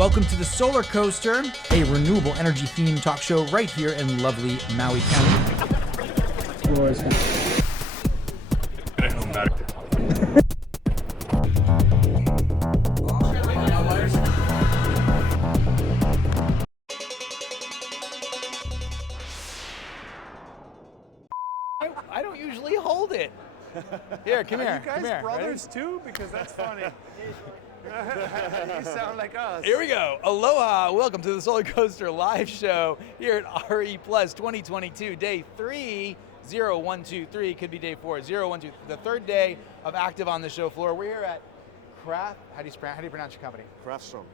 Welcome to the Solar Coaster, a renewable energy themed talk show right here in lovely Maui County. I don't usually hold it. Here, come here. Are you guys brothers too? Because that's funny. You sound like us. Here we go. Aloha. Welcome to the Solar Coaster live show here at RE Plus 2022, day 30123. Could be day 4012. The third day of active on the show floor. We're here at how do you pronounce your company? CraftStrom.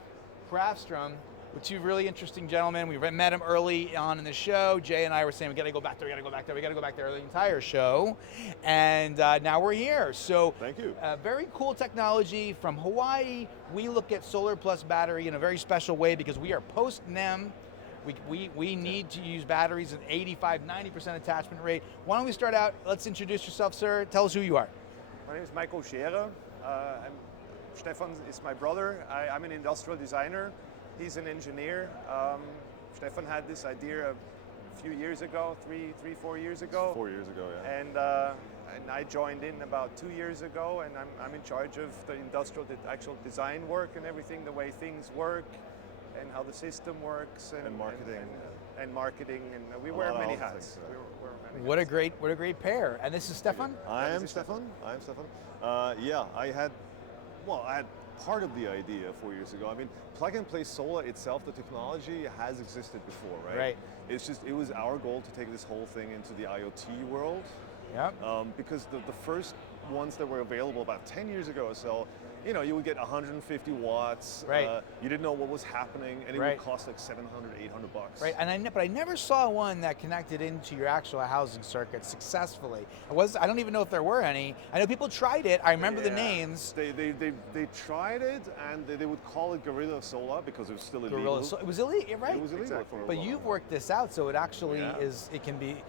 CraftStrom, with two really interesting gentlemen. We met them early on in the show. Jay and I were saying, we got to go back there, the entire show. And now we're here. So thank you. Very cool technology from Hawaii. We look at solar plus battery in a very special way because we are post-NEM. We need to use batteries at 85-90% attachment rate. Why don't we start out? Let's introduce yourself, sir. Tell us who you are. My name is Michael Scherer. Stefan is my brother. I'm an industrial designer. He's an engineer. Stefan had this idea a few years ago, 4 years ago. 4 years ago, yeah. And I joined in about 2 years ago, and I'm in charge of the actual design work and everything, the way things work, and how the system works, and marketing, and marketing, and we wear many hats. What a great pair! And this is Stefan. I am Stefan. Yeah, I had part of the idea 4 years ago. I mean, plug-and-play solar itself, the technology has existed before, right? Right. It's just, it was our goal to take this whole thing into the IoT world. Yep. Because the first ones that were available about 10 years ago or so, you know, you would get 150 watts. Right. You didn't know what was happening, and it Right. would cost like $700, $800. Right, but I never saw one that connected into your actual housing circuit successfully. I don't even know if there were any. I know people tried it. I remember the names. They tried it, and they would call it Guerrilla Solar because it was still illegal. It was illegal, right? It was illegal for a But while. you've worked this out, so it actually is. It can be.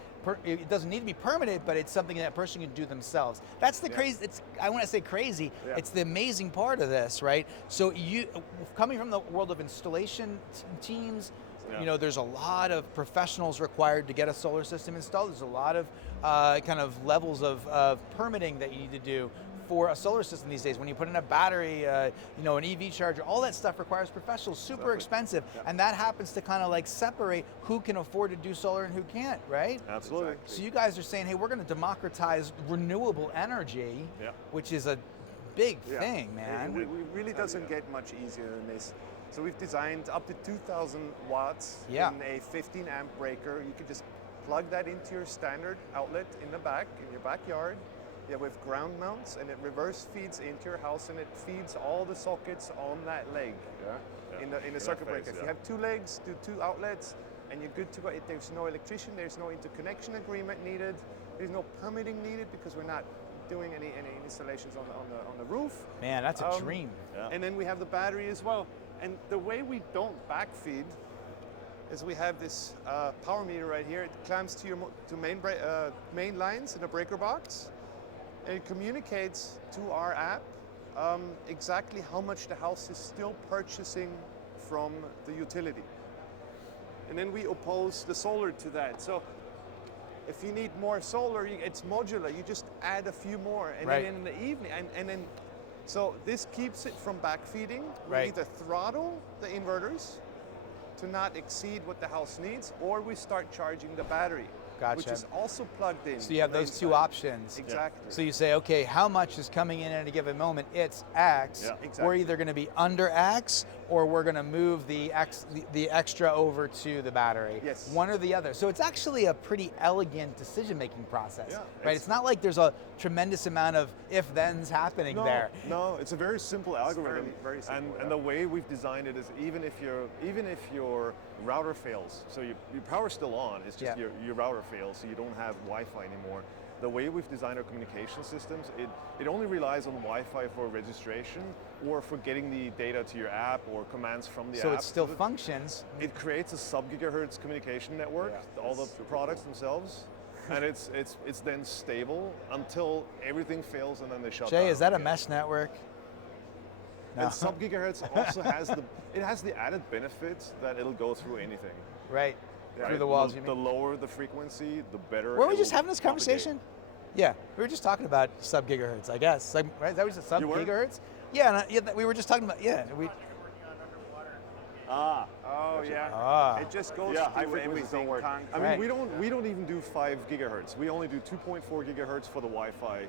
It doesn't need to be permanent, but it's something that a person can do themselves. That's the crazy. I want to say crazy. Yeah. It's the amazing part of this, right? So you, coming from the world of installation teams, you know, there's a lot of professionals required to get a solar system installed. There's a lot of kind of levels of permitting that you need to do for a solar system these days. When you put in a battery, you know, an EV charger, all that stuff requires professionals, super expensive. Yeah. And that happens to kind of like separate who can afford to do solar and who can't, right? Absolutely. Exactly. So you guys are saying, hey, we're going to democratize renewable energy, which is a big thing, man. It really doesn't get much easier than this. So we've designed up to 2,000 watts in a 15 amp breaker. You can just plug that into your standard outlet in the back, in your backyard. Yeah, with ground mounts, and it reverse feeds into your house, and it feeds all the sockets on that leg in the circuit breaker. If you have two legs, do two outlets, and you're good to go. There's no electrician, there's no interconnection agreement needed, there's no permitting needed because we're not doing any installations on the roof. Man, that's a dream. Yeah. And then we have the battery as well. And the way we don't backfeed is we have this power meter right here. It clamps to your main lines in a breaker box. And it communicates to our app exactly how much the house is still purchasing from the utility. And then we oppose the solar to that. So if you need more solar, it's modular. You just add a few more. And then in the evening, so this keeps it from backfeeding. We either throttle the inverters to not exceed what the house needs, or we start charging the battery. Gotcha. Which is also plugged in. So you have those two options. Exactly. So you say, okay, how much is coming in at a given moment? It's X. Yeah. Exactly. We're either going to be under X, or we're going to move the extra over to the battery. Yes. One or the other. So it's actually a pretty elegant decision-making process, Yeah, right? It's not like there's a tremendous amount of if-thens happening there. No, it's a very simple algorithm. Very simple, and the way we've designed it is even if your router fails, so your power's still on, it's just your router fails, so you don't have Wi-Fi anymore. The way we've designed our communication systems, it only relies on Wi-Fi for registration or for getting the data to your app or commands from the app. So it still functions. It creates a sub-gigahertz communication network, all the products themselves, and it's then stable until everything fails and then they shut down. Jay, is that a mesh network? And sub-gigahertz also has the added benefit that it'll go through anything. Right. Right? Through the walls, you The mean? lower the frequency, the better. Weren't we it just will having this propagate. conversation? Yeah, we were just talking about sub-gigahertz, I guess. Like, right? Is that was a You were? sub-gigahertz? Yeah, we were just talking about, we. Ah. Oh yeah. Ah. It just goes Yeah, high through frequencies don't everything. work. Can't- I mean, Right. we don't even do 5 gigahertz. We only do 2.4 gigahertz for the Wi-Fi.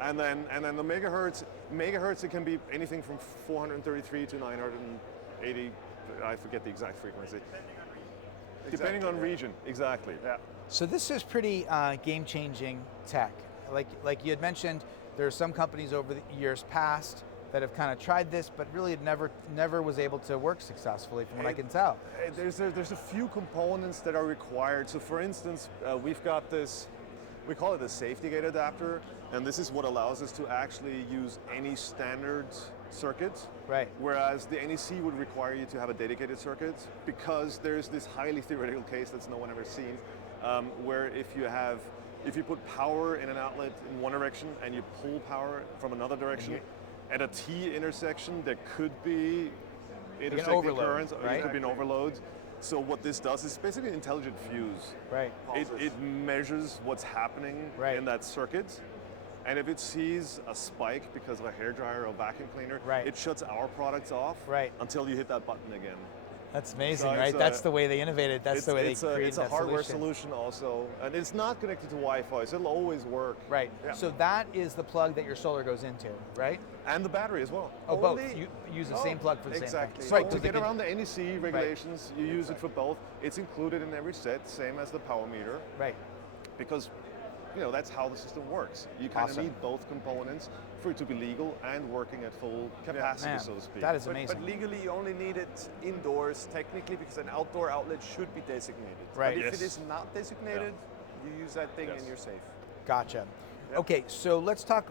And then the megahertz it can be anything from 433 to 980. I forget the exact frequency. Depending on region, exactly. Yeah. So this is pretty game-changing tech. Like you had mentioned, there are some companies over the years past that have kind of tried this, but really it never was able to work successfully, from what I can tell. There's a few components that are required. So for instance, we've got this, we call it a safety gate adapter, and this is what allows us to actually use any standard circuit. Right. Whereas the NEC would require you to have a dedicated circuit, because there's this highly theoretical case that's no one ever seen, where if you put power in an outlet in one direction and you pull power from another direction, at a T intersection there could be intersecting overload, currents, or right? it could be an overload. So what this does is basically an intelligent fuse. Right. It measures what's happening Right. in that circuit, and if it sees a spike because of a hairdryer or vacuum cleaner, Right. it shuts our products off Right. until you hit that button again. That's amazing, So right? it's That's the way they innovated. That's the way they created It's a that hardware solution. solution also, and it's not connected to Wi-Fi, so it'll always work. Right. Yeah. So that is the plug that your solar goes into, right? And the battery as well. Oh, both. Only- You use the same plug for the exactly. same So thing. Right. to 'cause they get can- around the NEC regulations, you use it for both. It's included in every set, same as the power meter, Right. because that's how the system works. You kind of Awesome. need both components for it to be legal and working at full capacity, Man, so to speak. that is But amazing. legally, you only need it indoors, technically, because an outdoor outlet should be designated. Right. But if Yes. it is not designated, you use that thing Yes. and you're safe. Gotcha. Yep. Okay, so let's talk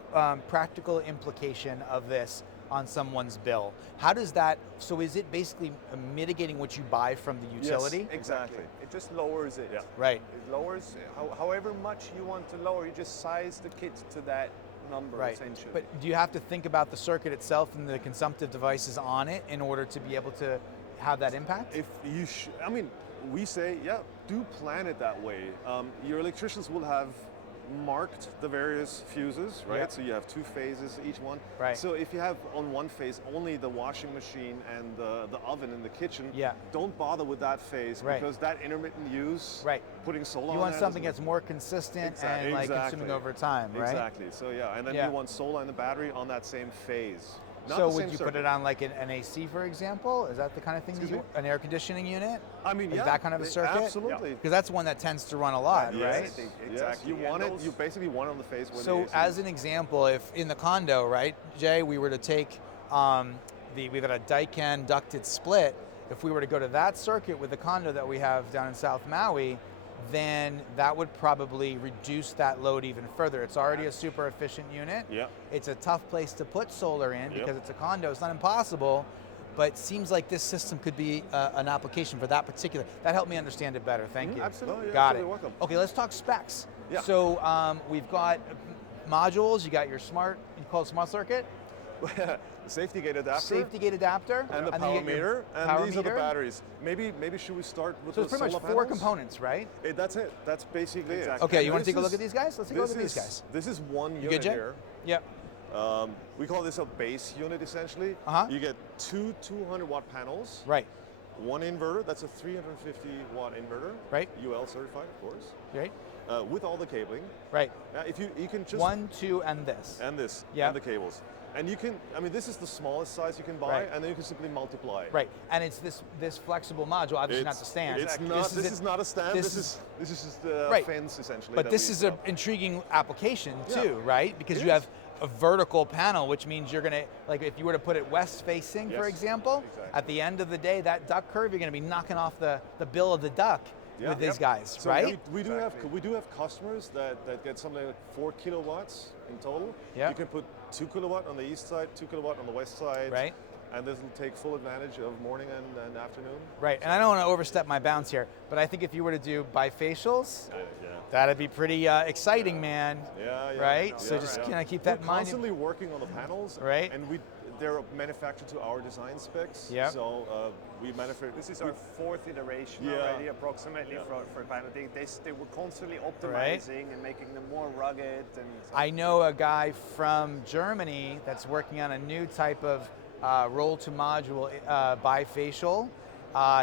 practical implication of this on someone's bill. How does that, so is it basically mitigating what you buy from the utility? Exactly. It just lowers it. Yeah. Right. It lowers however much you want to lower. You just size the kit to that number, Right. essentially. But do you have to think about the circuit itself and the consumptive devices on it in order to be able to have that impact? If you, we say, do plan it that way. Your electricians will have marked the various fuses, right? Yeah. So you have 2 phases each one. Right. So if you have on one phase only the washing machine and the oven in the kitchen, Yeah. don't bother with that phase, Right. because that intermittent use, Right. putting solar You on want that something doesn't- that's more consistent and like consuming Exactly. over time, right? Exactly. So and then Yeah. you want solar and the battery on that same phase. Not So the would same you put circuit. it on like an AC, for example? Is that the kind of thing Excuse you me? an air conditioning unit? I mean, Like that kind of a circuit? Absolutely. Because that's one that tends to run a lot, Yes. right? Yes. Exactly. You want And it. those- You basically want it on the phase where So the AC as an example, if in the condo, right, Jay, we were to take we've got a Daikin ducted split. If we were to go to that circuit with the condo that we have down in South Maui, then that would probably reduce that load even further. It's already a super efficient unit. Yeah. It's a tough place to put solar in Yep. because it's a condo. It's not impossible, but it seems like this system could be an application for that particular. That helped me understand it better. Thank you. Absolutely. You're Got it. absolutely welcome. Okay, let's talk specs. Yeah. So we've got modules. You got your you call it smart circuit, Safety gate adapter. safety gate adapter, and the then power you get your meter, and power these are the meter. batteries. Maybe should we start with So the it's pretty much solar 4 panels? components, right? That's it. That's basically Exactly. it. Okay, And you want to this take a look is- at these guys? Let's take a look at this these is- guys. This is one You unit good, Jay? here. Yep. We call this a base unit essentially. Uh-huh. You get 2 200-watt panels, Right. one inverter. That's a 350-watt inverter. Right. UL certified, of course. Right. With all the cabling. Right. Now, if you can just 1, 2, and this. and this Yep. and the cables, and you can. I mean, this is the smallest size you can buy, Right. and then you can simply multiply. Right. And it's this flexible module, obviously not the stand. It's Exactly. not. This it- is not a stand. this This is just a Right. fence essentially. But that this we is put an up. intriguing application Yeah. too, right? Because It you is. have a vertical panel, which means you're gonna, like if you were to put it west facing, for Yes. example, Exactly. at the end of the day, that duct curve, you're gonna be knocking off the bill of the duck Yeah. with these Yep. guys, So right? we do Exactly. have customers that get something like 4 kilowatts in total. Yeah. You can put 2 kilowatt on the east side, 2 kilowatt on the west side. Right. And this will take full advantage of morning and afternoon. Right, and I don't want to overstep my bounds here, but I think if you were to do bifacials, that'd be pretty exciting, man. Yeah. Right? Yeah, So just yeah. kinda keep that in We're mind. constantly working on the panels. Right. And they're manufactured to our design specs. Yep. So we manufacture. This is our fourth iteration Yeah. already, approximately, for climate. They were constantly optimizing and making them more rugged. And I know a guy from Germany that's working on a new type of roll-to-module bifacial.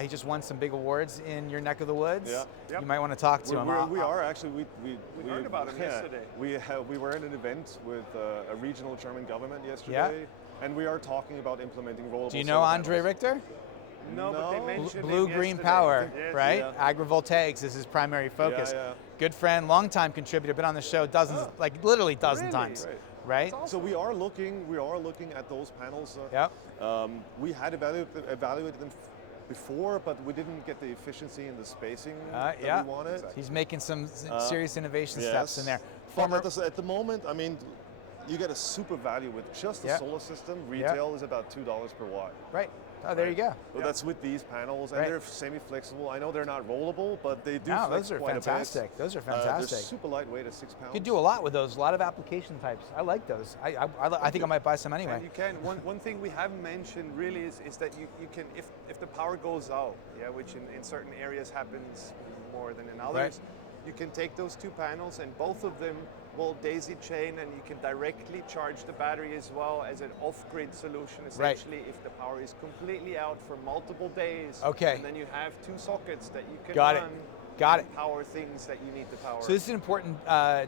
He just won some big awards in your neck of the woods. Yeah. Yep. You might want to talk to him. We are actually. We heard about him yesterday. We were at an event with a regional German government yesterday, and we are talking about implementing rollable. Do you know solar Andre panels. Richter? No, but they mentioned Blue him Green yesterday. Power, Yes. right? Yeah. Agrivoltaics is his primary focus. Yeah. Good friend, longtime contributor, been on the show dozens, like literally dozen Really? times, Right. right? So we are looking at those panels. Yep. We had evaluated them before, but we didn't get the efficiency and the spacing that yeah. we wanted. He's making some serious innovation steps in there. But at the moment, I mean, you get a super value with just the solar system. Retail is about $2 per watt. Right. Oh, there you go. Well, that's with these panels, and Right. they're semi-flexible. I know they're not rollable, but they do No, flex those are quite fantastic. a bit. Those are They're fantastic. super lightweight at 6 pounds. You could do a lot with those. A lot of application types. I like those. I think I might buy some anyway. And you can. One thing we haven't mentioned really is that you can, if the power goes out, which in certain areas happens more than in others, you can take those two panels and both of them will daisy chain, and you can directly charge the battery as well as an off-grid solution, essentially, if the power is completely out for multiple days. Okay. And then you have two sockets that you can Got it. run Got and it. power things that you need to power. So this is an important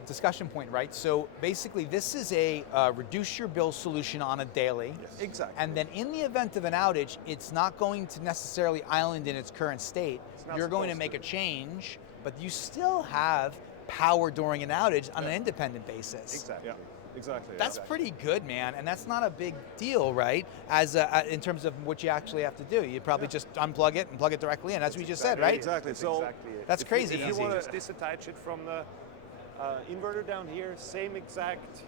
discussion point, right? So basically, this is a reduce your bill solution on a daily. Yes. Exactly. And then in the event of an outage, it's not going to necessarily island in its current state. not You're going to supposed make to. a change, but you still have power during an outage on an independent basis. Exactly. Yeah, exactly. That's exactly. pretty good, man, and that's not a big deal, right? As in terms of what you actually have to do, you probably just unplug it and plug it directly in. That's what you just said, right? Exactly. That's So exactly it. That's crazy If you easy. want to just disattach it from the inverter down here, same exact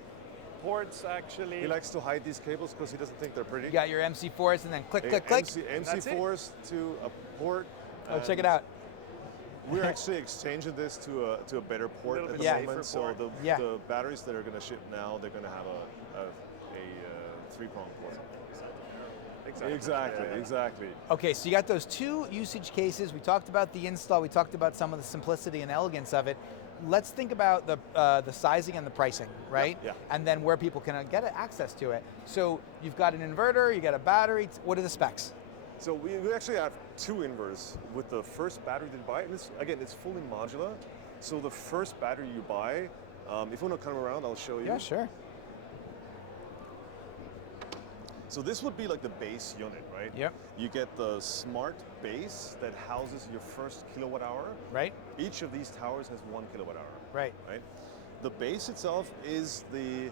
ports actually. he likes to hide these cables because he doesn't think they're pretty. You got your MC4s, and then click, click, click. MC4s to a port. Oh, check it and out. We're actually exchanging this to a better port Little at bit the safer moment. So port. the batteries that are going to ship now, they're going to have a 3-prong port. Exactly. Okay, so you got those two usage cases. We talked about the install. We talked about some of the simplicity and elegance of it. Let's think about the sizing and the pricing, right? Yeah. And then where people can get access to it. So you've got an inverter, you got a battery. What are the specs? So we actually have 2 inverters with the first battery that you buy. And it's fully modular. So the first battery you buy, if you want to come around, I'll show you. Yeah, sure. So this would be like the base unit, right? Yep. You get the smart base that houses your first kilowatt hour. Right, Each of these towers has 1 kilowatt hour. right. Right? The base itself is the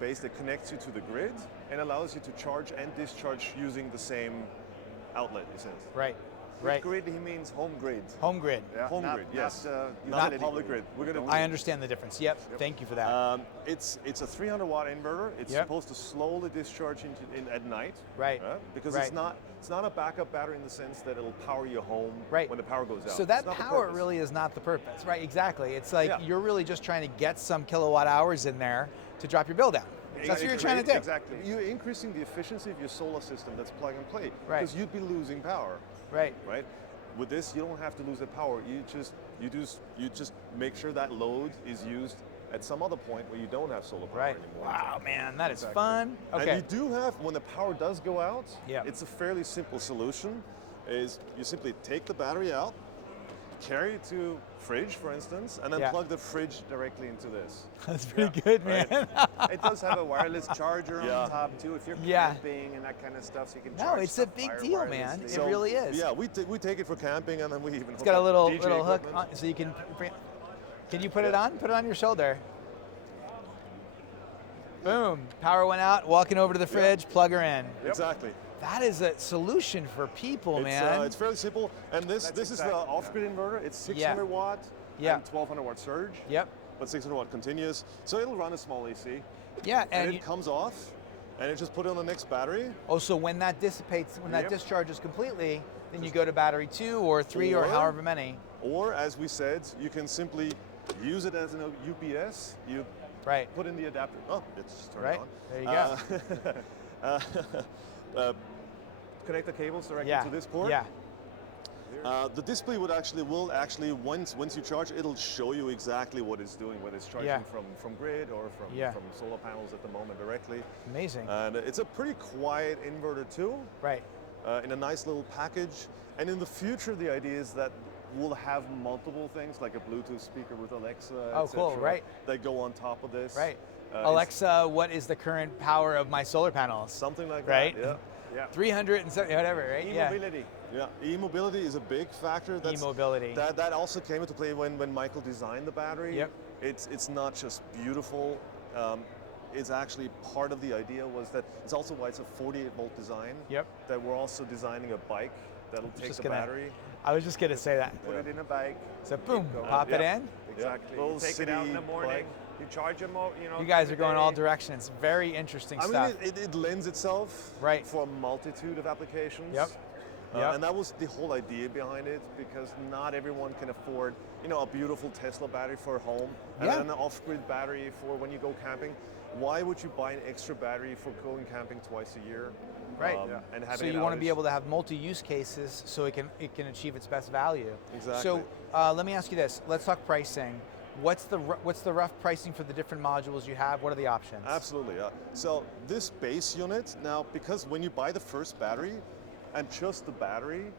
base that connects you to the grid and allows you to charge and discharge using the same outlet, in a sense. Right, With right. grid, he means home grid. Home grid. Yeah, Home not- grid, yes. Not, Not utility public grid. We're gonna. I understand the difference. Yep, thank you for that. It's a 300 watt inverter. It's Yep. supposed to slowly discharge at night. Right. Because Right. it's not a backup battery in the sense that it'll power your home Right. when the power goes out. So that It's not the power purpose. really is not the purpose, right? Exactly. It's like Yeah. you're really just trying to get some kilowatt hours in there to drop your bill down. That's what you're trying to do. Exactly. You're increasing the efficiency of your solar system that's plug and play. Right. Because you'd be losing power, Right. right? With this, you don't have to lose the power. You just make sure that load is used at some other point where you don't have solar power Right. anymore. Wow, man, that is Exactly. fun. Okay. And you do have, when the power does go out, Yeah. it's a fairly simple solution. Is you simply take the battery out, carry it to fridge, for instance, and then Yeah. plug the fridge directly into this. That's pretty good, man. It does have a wireless charger Yeah. on top too, if you're Yeah. camping and that kind of stuff, so you can No, charge it's a stuff big wire- deal, man. wirelessly. It really is. Yeah, we take it for camping, and then we even It's got a little DJ hook equipment. on, so you can. Can you put it on? Put it on your shoulder. Boom! Power went out. Walking over to the fridge, plug her in. Exactly. That is a solution for people, It's, man. it's fairly simple, and this is exactly- the off-grid inverter. It's 600 watt Yeah. and 1200 watt surge, Yep. but 600 watt continuous. So it'll run a small AC, Yeah, and and it comes off, and it just put it on the next battery. also when that dissipates, when that Yep. discharges completely, then you go to battery 2 or 3 or Or- however many. Or, as we said, you can simply use it as an UPS. You Right. put in the adapter. Oh, it's just turned Right. on. There you go. connect the cables directly Yeah. to this port. Yeah. The display will actually once you charge, it'll show you exactly what it's doing, whether it's charging Yeah. from grid or from solar panels at the moment directly. Amazing. And it's a pretty quiet inverter too, Right. in a nice little package. And in the future, the idea is that we'll have multiple things like a Bluetooth speaker with Alexa, Oh, etc., cool, right. that go on top of this. Right. It's Alexa, what is the current power of my solar panels? something like Right. that. Yeah. 370, whatever, right? E-mobility. Yeah, e-mobility is a big factor. E-mobility. That also came into play when Michael designed the battery. Yep. It's not just beautiful. It's actually part of the idea was that it's also why it's a 48-volt design. Yep. That we're also designing a bike that'll take the battery. I was just gonna say that. Put it in a bike. So boom, Go. pop it Yeah. in. Exactly. Little You take it out in the city morning. bike. You charge them all. You guys are every going all day. directions. Very interesting I stuff. mean, it lends itself Right. for a multitude of applications. Yep. Yep. And that was the whole idea behind it, because not everyone can afford, a beautiful Tesla battery for home and Yeah. then an off-grid battery for when you go camping. Why would you buy an extra battery for going camping twice a year? Right. And having So you want to be able to have multi-use cases so it can achieve its best value. Exactly. So let me ask you this. Let's talk pricing. What's the rough pricing for the different modules you have? What are the options? Absolutely. So this base unit, now, because when you buy the first battery and just the battery,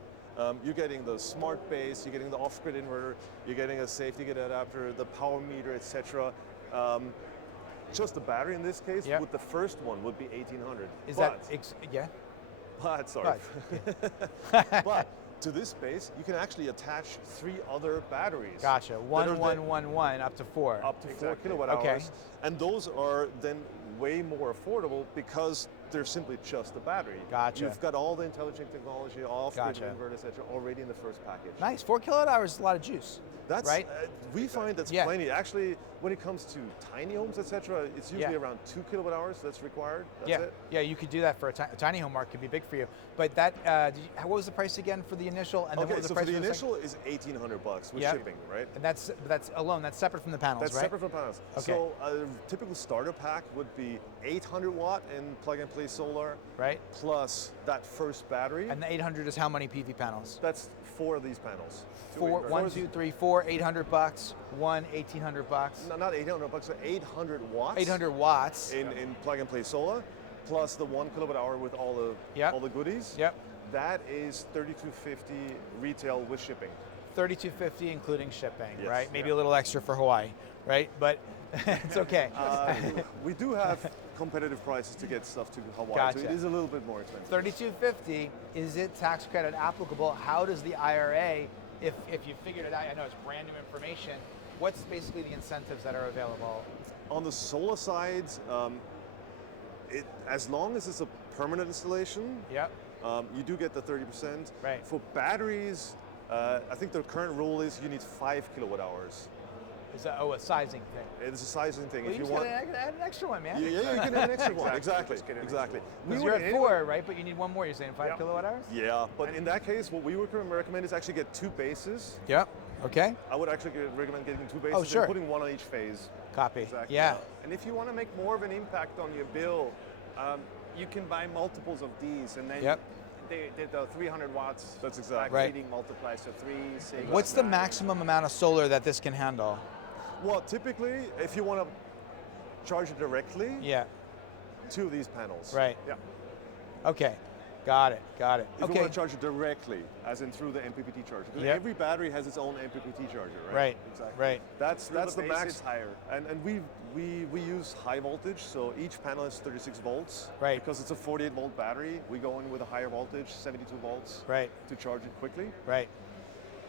you're getting the smart base, you're getting the off-grid inverter, you're getting a safety gate adapter, the power meter, etc. Just the battery in this case, Yep. with the first one, would be 1,800. Is but, yeah? But, sorry. But to this base, you can actually attach 3 other batteries. Gotcha. that are 1 up to 4. up to 4 Exactly. kilowatt Okay. hours. And those are then way more affordable because they're simply just the battery. Gotcha. You've got all the intelligent technology, off-grid Gotcha. inverter, etc., already in the first package. Nice. 4 kilowatt hours is a lot of juice. That's right. We find that's Yeah. plenty. Actually, when it comes to tiny homes, etc., it's usually Yeah. around 2 kilowatt hours that's required. That's Yeah, it. yeah, you could do that for a tiny home market. Could be big for you. But that, what was the price again for the initial? And then what Okay, was so the for price the for the second? initial is $1,800 with Yeah. shipping, right? And that's alone. That's separate from the panels, That's right? separate from panels. Okay. So a typical starter pack would be 800 watt in plug-and-play solar, Right. plus that first battery. And the 800 is how many PV panels? That's 4 of these panels. 1, 2, 3, 4, $800. 1, $1,800. No, not $800, so 800 watts 800 watts. in plug-and-play solar, plus the 1 kilowatt hour with all Yep. the goodies. Yep. That is $3,250 retail with shipping. $3,250 including shipping, Yes. right? Maybe a little extra for Hawaii, right? But it's okay. We do have competitive prices to get stuff to Hawaii, Gotcha. so it is a little bit more expensive. $3,250. Is it tax credit applicable? How does the IRA, if you figured it out? I know it's brand new information. What's basically the incentives that are available? On the solar side, as long as it's a permanent installation, Yep. you do get the 30%. Right. For batteries, I think the current rule is you need 5 kilowatt hours. Is that a sizing thing? It's a sizing thing. Well, if you you just want, gotta add an extra one, man. yeah, you can add an extra one. Exactly. Just get an extra Exactly. Because We you're would at anyway- 4, right? But you need one more. You're saying 5 Yeah. kilowatt hours? Yeah, but in that case, what we would recommend is actually get 2 bases. Yep. Okay. I would actually recommend getting 2 bases sure. and putting 1 on each phase. Copy. Exactly. Yeah. And if you want to make more of an impact on your bill, you can buy multiples of these, and then Yep. the 300 watts. That's exactly Right. Reading multiplies to 3, 6. What's the 9. maximum amount of solar that this can handle? Well, typically, if you want to charge it directly, Yeah. 2 of these panels. Right. Yeah. Okay. Got it. Got it. If you Okay. want to charge it directly, as in through the MPPT charger. Because Yep. every battery has its own MPPT charger, right? Right. Exactly. Right. That's Through the base, max. it's higher. And we use high voltage, so each panel is 36 volts. Right. Because it's a 48 volt battery, we go in with a higher voltage, 72 volts, Right. to charge it quickly. Right.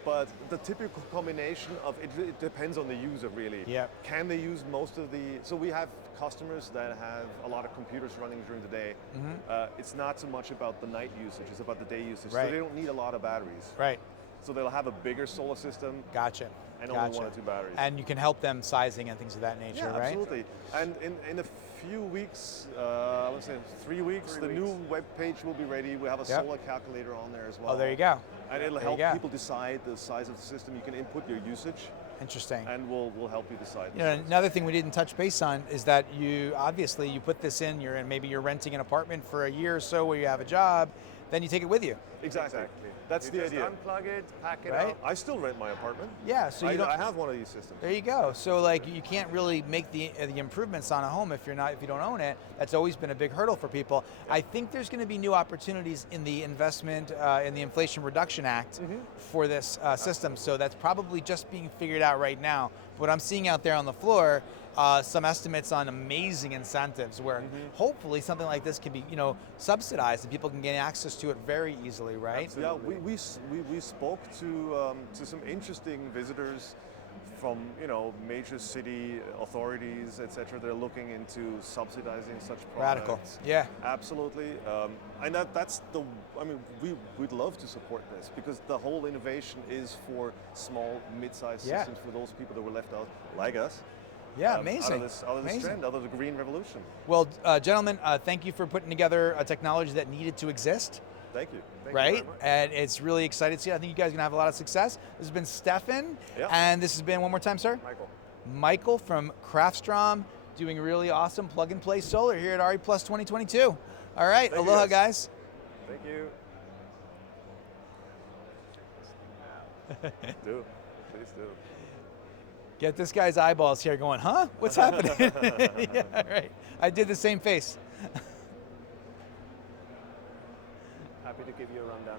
But the typical combination of it depends on the user, really. Yep. Can they use most of the? So we have customers that have a lot of computers running during the day. It's not so much about the night usage; it's about the day usage. Right. So they don't need a lot of batteries. Right. So they'll have a bigger solar system Gotcha. and Gotcha. only 1 or 2 batteries. And you can help them sizing and things of that nature, yeah, right? absolutely. And in a few weeks, I would say 3 weeks, 3 the new weeks. web page will be ready. We have a Yep. solar calculator on there as well. Oh, there you go. And it'll There you help go. people decide the size of the system. You can input your usage. Interesting. and we'll help you decide. You know, another thing we didn't touch base on is that you obviously you put this in, maybe you're renting an apartment for a year or so where you have a job, then you take it with you. Exactly. That's You the just idea. unplug it, pack it Right? up. I still rent my apartment. Yeah, so you don't. I have one of these systems. There you go. So like you can't really make the improvements on a home if you don't own it. That's always been a big hurdle for people. I think there's going to be new opportunities in the investment in the Inflation Reduction Act for this system. So that's probably just being figured out right now. What I'm seeing out there on the floor, some estimates on amazing incentives where hopefully something like this can be subsidized and people can gain access to it very easily, right? Yeah, we spoke to some interesting visitors from major city authorities, etc. They're looking into subsidizing such products. Radical. Yeah. Absolutely, and that's the. I mean, we'd love to support this because the whole innovation is for small, mid-sized systems for those people that were left out, like us. Yeah, amazing. Out of this trend, out of the green revolution. Well, gentlemen, thank you for putting together a technology that needed to exist. Thank you. Right? And it's really exciting to see. I think you guys are going to have a lot of success. This has been Stefan, and this has been, one more time, sir? Michael from CraftStrom, doing really awesome plug-and-play solar here at RE Plus 2022. All right, aloha, guys. Thank you. Do. Please do. Get this guy's eyeballs here going, huh? What's happening? Yeah, right. I did the same face. Happy to give you a rundown.